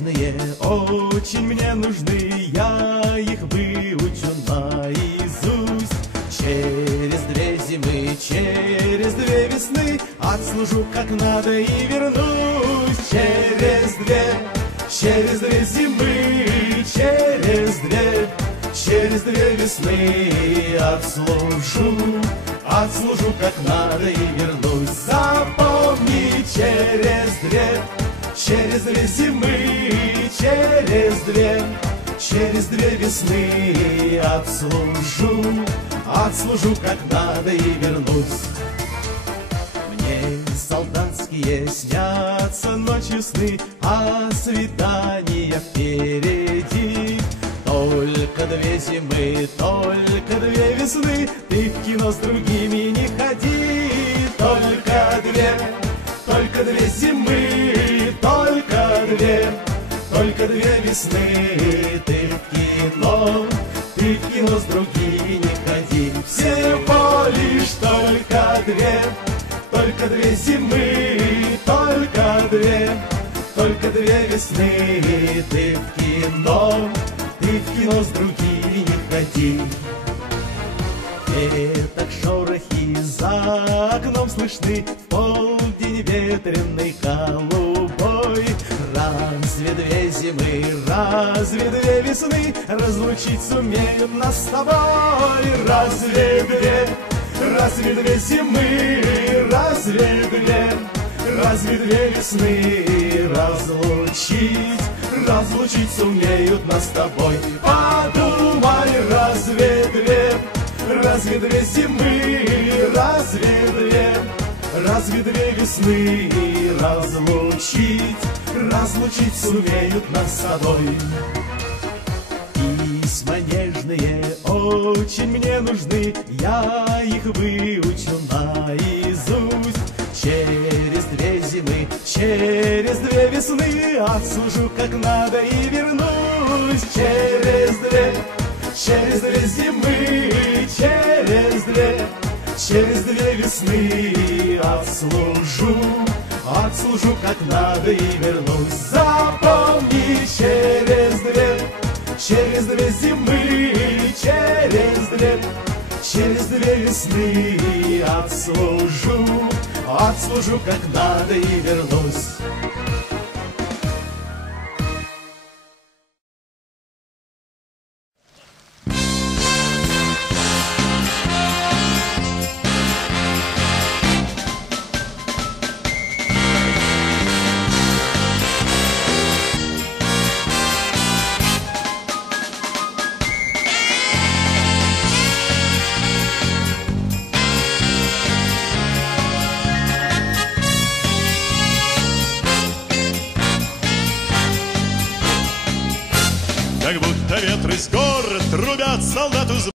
нежные, очень мне нужны, я их выучу наизусть. Через 2 зимы, через 2 весны отслужу как надо и вернусь. Через 2 зимы, через 2 весны отслужу как надо и вернусь. Запомни, через 2 зимы, через 2 весны отслужу как надо и вернусь. Мне солдатские снятся ночью сны, а свидания впереди. Только 2 зимы, только 2 весны, ты в кино с другими не ходи. Только 2 зимы, только 2 весны, ты в кино с другими не ходи. Всего лишь только 2 зимы, только 2 весны, ты в кино с другими не ходи. Веток шорохи за окном слышны, в полдень ветреный голубой. Разве 2 зимы, разве 2 весны разлучить сумеют нас с тобой? Разве 2 зимы, разве 2 весны разлучить сумеют нас с тобой? Подумай, разве 2 зимы, разве 2 весны разлучить сумеют нас с тобой? Письма нежные очень мне нужны, я их выучу наизусть. Через 2 зимы, через 2 весны отслужу как надо и вернусь. Через 2 зимы, через 2 весны отслужу как надо и вернусь. Запомни, через 2 зимы, через 2 весны отслужу как надо и вернусь. Как будто ветры с гор трубят солдаты.